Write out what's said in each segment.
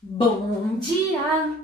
Bom dia!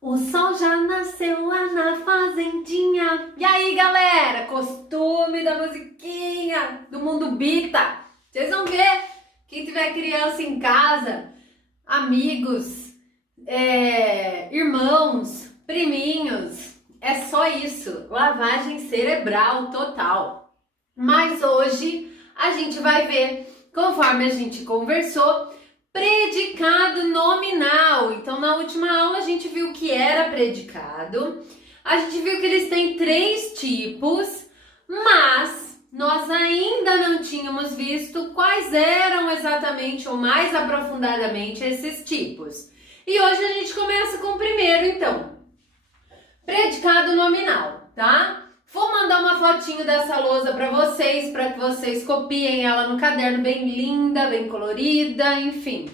O sol já nasceu lá na fazendinha. E aí, galera? Costume da musiquinha do Mundo Bita. Vocês vão ver, quem tiver criança em casa, amigos, irmãos, priminhos, é só isso. Lavagem cerebral total. Mas hoje a gente vai ver, conforme a gente conversou, predicado nominal. Então, na última aula a gente viu o que era predicado. A gente viu que eles têm 3 tipos, mas nós ainda não tínhamos visto quais eram exatamente ou mais aprofundadamente esses tipos. E hoje a gente começa com o primeiro, então. Predicado nominal, tá? Vou mandar uma fotinho dessa lousa para que vocês copiem ela no caderno, bem linda, bem colorida, enfim.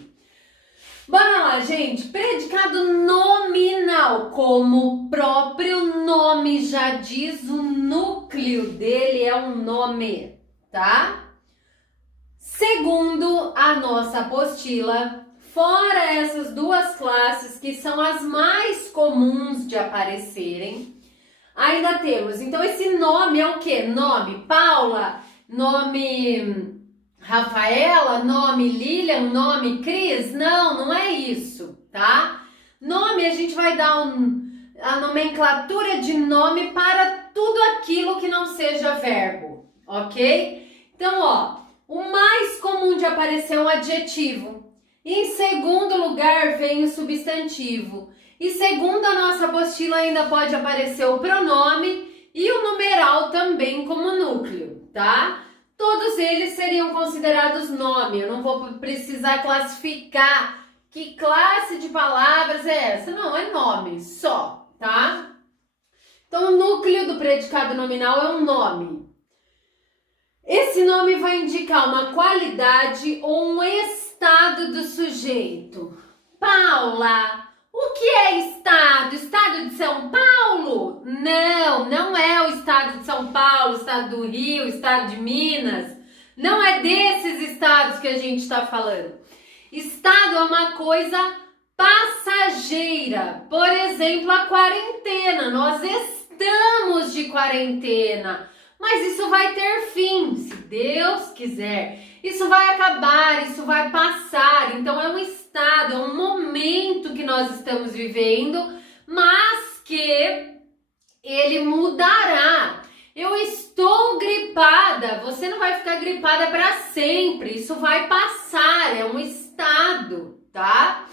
Bora lá, gente. Predicado nominal, como o próprio nome já diz, o núcleo dele é um nome, tá? Segundo a nossa apostila, fora essas 2 classes que são as mais comuns de aparecerem, ainda temos, então esse nome é o quê? Nome Paula, nome Rafaela, nome Lilian, nome Cris? Não é isso, tá? Nome, a gente vai dar a nomenclatura de nome para tudo aquilo que não seja verbo, ok? Então, ó, o mais comum de aparecer é um adjetivo. Em segundo lugar vem o substantivo. E segundo a nossa apostila ainda pode aparecer o pronome e o numeral também como núcleo, tá? Todos eles seriam considerados nome. Eu não vou precisar classificar que classe de palavras é essa. Não, é nome só, tá? Então o núcleo do predicado nominal é um nome. Esse nome vai indicar uma qualidade ou um estado do sujeito. Paula, o que é estado? Estado de São Paulo? Não é o estado de São Paulo, estado do Rio, estado de Minas. Não é desses estados que a gente está falando. Estado é uma coisa passageira. Por exemplo, a quarentena. Nós estamos de quarentena, mas isso vai ter fim, se Deus quiser. Isso vai acabar, isso vai passar. Então é um estado, é um momento que nós estamos vivendo, mas que ele mudará. Eu estou gripada, você não vai ficar gripada para sempre, isso vai passar, é um estado, tá?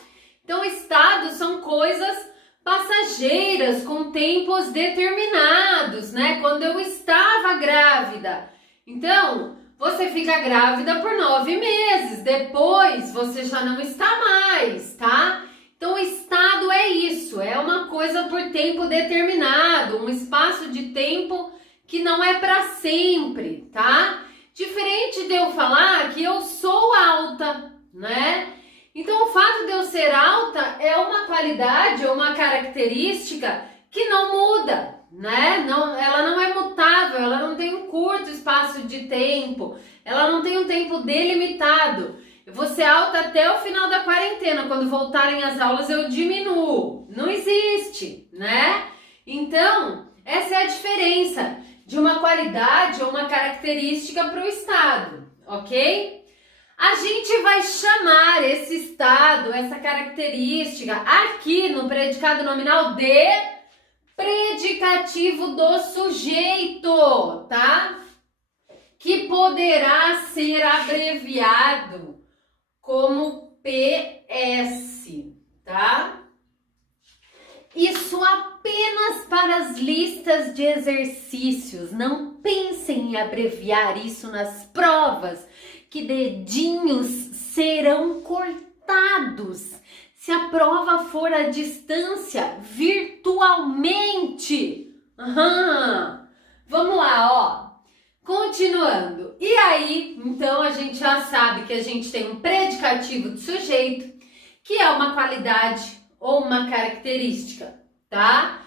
Então estados são coisas passageiras, com tempos determinados, né? Quando eu estava grávida, então você fica grávida por 9 meses, depois você já não está mais, tá? Então, o estado é isso, é uma coisa por tempo determinado, um espaço de tempo que não é para sempre, tá? Diferente de eu falar que eu sou alta, né? Então, o fato de eu ser alta é uma qualidade ou uma característica que não muda, né? Ela não é mutável, ela não tem um curto espaço de tempo, ela não tem um tempo delimitado. Eu vou ser alta até o final da quarentena, quando voltarem as aulas eu diminuo. Não existe, né? Então, essa é a diferença de uma qualidade ou uma característica para o estado, ok? A gente vai chamar esse estado, essa característica, aqui no predicado nominal de predicativo do sujeito, tá? Que poderá ser abreviado como PS, tá? Isso apenas para as listas de exercícios. Não pensem em abreviar isso nas provas, que dedinhos serão cortados se a prova for à distância, virtualmente. Vamos lá, ó. Continuando. E aí, então, a gente já sabe que a gente tem um predicativo de sujeito, que é uma qualidade ou uma característica, tá?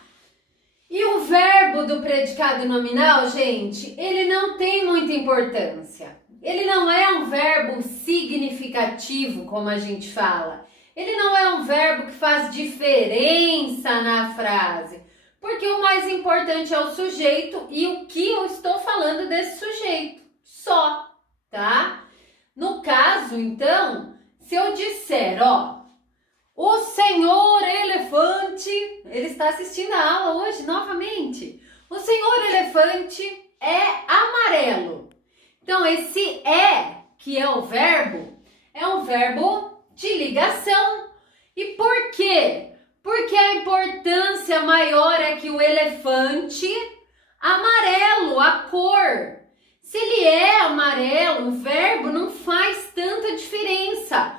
E o verbo do predicado nominal, gente, ele não tem muita importância. Ele não é um verbo significativo, como a gente fala. Ele não é um verbo que faz diferença na frase, porque o mais importante é o sujeito e o que eu estou falando desse sujeito, só, tá? No caso, então, se eu disser, ó, o senhor elefante, ele está assistindo a aula hoje novamente. O senhor elefante é amarelo. Então, esse é, que é o verbo, é um verbo de ligação. E por quê? Porque a importância maior é que o elefante amarelo, a cor. Se ele é amarelo, o verbo não faz tanta diferença.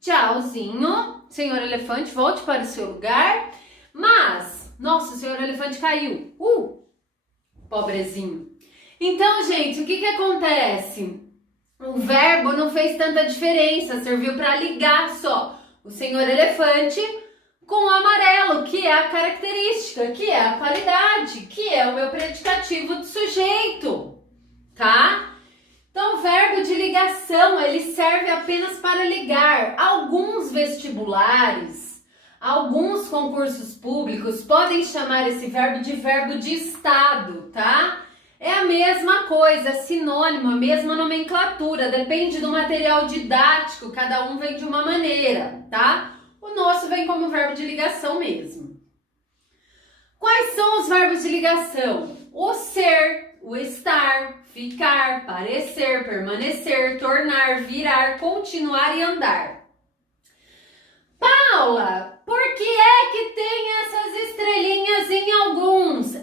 Tchauzinho, senhor elefante, volte para o seu lugar. Mas, nossa, o senhor elefante caiu. Pobrezinho. Então, gente, o que acontece? O verbo não fez tanta diferença, serviu para ligar só o senhor elefante com o amarelo, que é a característica, que é a qualidade, que é o meu predicativo do sujeito, tá? Então, o verbo de ligação, ele serve apenas para ligar. Alguns vestibulares, alguns concursos públicos podem chamar esse verbo de estado, tá? É a mesma coisa, é sinônimo, a mesma nomenclatura, depende do material didático, cada um vem de uma maneira, tá? O nosso vem como verbo de ligação mesmo. Quais são os verbos de ligação? O ser, o estar, ficar, parecer, permanecer, tornar, virar, continuar e andar. Paula, por que é que tem essas estrelinhas em alguns?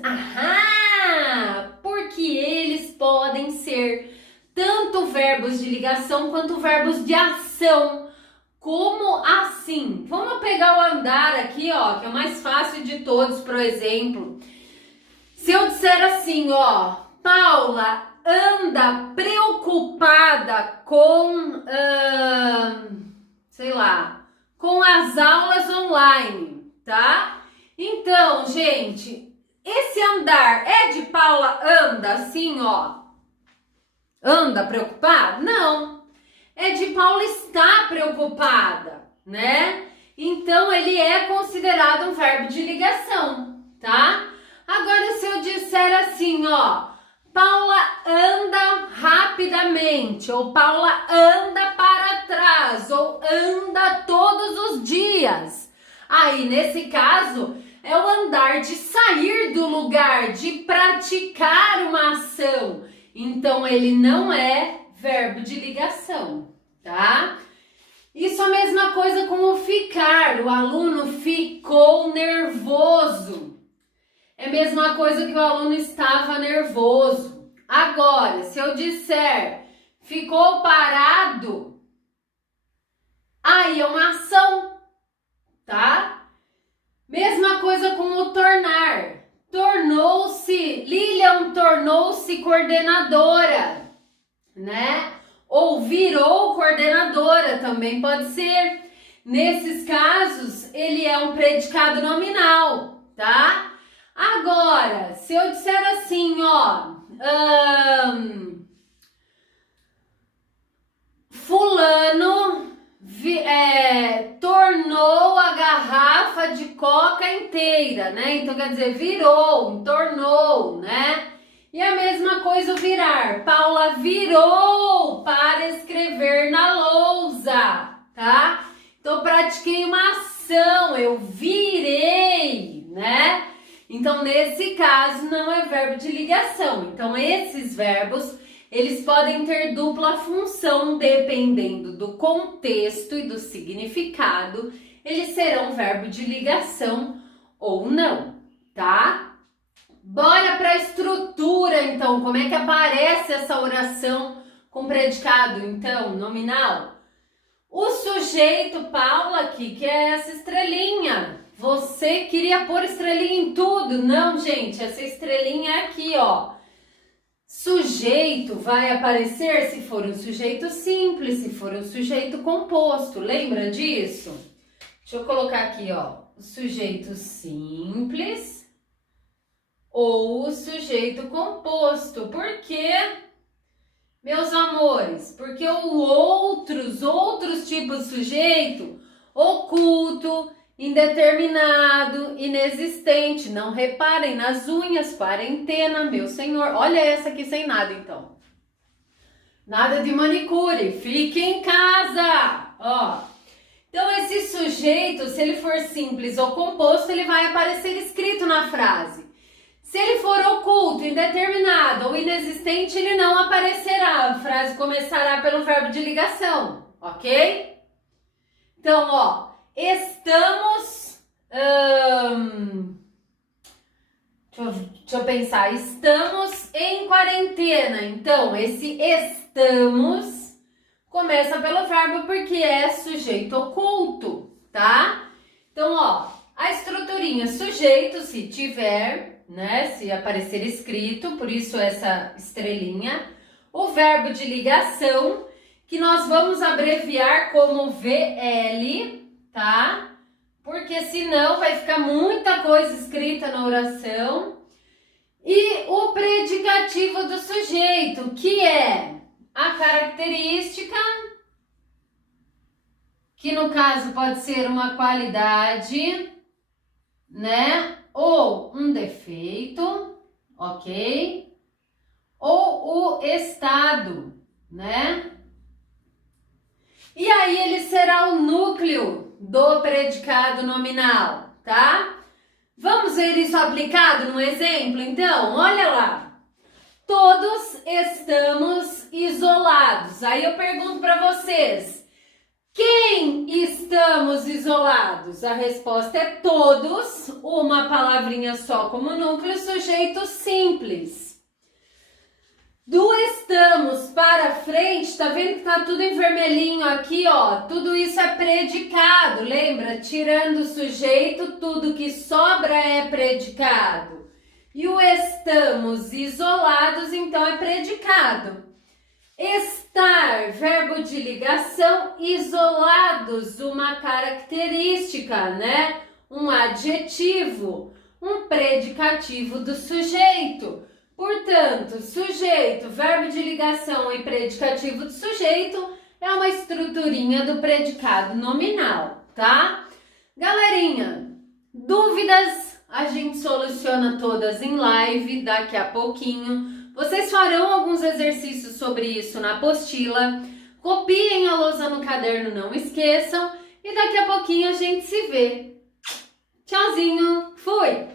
Porque eles podem ser tanto verbos de ligação quanto verbos de ação. Como assim? Vamos pegar o andar aqui, ó, que é o mais fácil de todos, por exemplo. Se eu disser assim, ó, Paula anda preocupada com, sei lá, com as aulas online, tá? Então, gente, esse andar é de Paula anda assim, ó, anda preocupada? Não. É de Paula estar preocupada, né? Então, ele é considerado um verbo de ligação, tá? Agora, se eu disser assim, ó, Paula anda rapidamente, ou Paula anda para trás, ou anda todos os dias. Aí, nesse caso, é o andar de sair do lugar, de praticar uma ação. Então, ele não é verbo de ligação, tá? Isso é a mesma coisa com o ficar. O aluno ficou nervoso. É a mesma coisa que o aluno estava nervoso. Agora, se eu disser ficou parado, aí é uma ação, tá? Mesma coisa com o tornar. Lilian tornou-se coordenadora, né? Ou virou coordenadora, também pode ser. Nesses casos, ele é um predicado nominal, tá? Agora, se eu disser assim, ó, fulano tornou a garrafa de coca inteira, né? Então, quer dizer, virou, tornou, né? E a mesma coisa o virar. Paula virou para escrever na lousa, tá? Então, pratiquei uma ação, eu virei, né? Então, nesse caso, não é verbo de ligação. Então, esses verbos, eles podem ter dupla função, dependendo do contexto e do significado. Eles serão verbo de ligação ou não, tá? Bora para a estrutura, então. Como é que aparece essa oração com predicado, então, nominal? O sujeito, Paula, aqui, que é essa estrelinha. Você queria pôr estrelinha em tudo? Não, gente, essa estrelinha é aqui, ó. Sujeito vai aparecer se for um sujeito simples, se for um sujeito composto. Lembra disso? Deixa eu colocar aqui, ó. O sujeito simples ou o sujeito composto. Por quê, meus amores? Porque outros tipos de sujeito, oculto, indeterminado, inexistente. Não reparem nas unhas, quarentena, meu senhor. Olha essa aqui sem nada, então. Nada de manicure, fique em casa, ó. Então, esse sujeito, se ele for simples ou composto, ele vai aparecer escrito na frase. Se ele for oculto, indeterminado ou inexistente, ele não aparecerá. A frase começará pelo verbo de ligação, ok? Então, ó, estamos... Deixa eu pensar. Estamos em quarentena. Então, esse estamos começa pelo verbo porque é sujeito oculto, tá? Então, ó, a estruturinha sujeito, se tiver, né? Se aparecer escrito, por isso essa estrelinha. O verbo de ligação, que nós vamos abreviar como VL, tá? Porque senão vai ficar muita coisa escrita na oração. E o predicativo do sujeito, que é a característica, que no caso pode ser uma qualidade, né? Ou um defeito, ok? Ou o estado, né? E aí ele será o núcleo do predicado nominal, tá? Vamos ver isso aplicado num exemplo, então? Olha lá. Todos estamos isolados. Aí eu pergunto para vocês, quem estamos isolados? A resposta é todos, uma palavrinha só como núcleo, sujeito simples. Do estamos para frente, tá vendo que tá tudo em vermelhinho aqui, ó? Tudo isso é predicado, lembra? Tirando o sujeito, tudo que sobra é predicado. E o estamos isolados, então é predicado. Estar, verbo de ligação, isolados, uma característica, né? Um adjetivo, um predicativo do sujeito. Portanto, sujeito, verbo de ligação e predicativo do sujeito é uma estruturinha do predicado nominal, tá? Galerinha, dúvidas? A gente soluciona todas em live daqui a pouquinho. Vocês farão alguns exercícios sobre isso na apostila. Copiem a lousa no caderno, não esqueçam. E daqui a pouquinho a gente se vê. Tchauzinho, fui!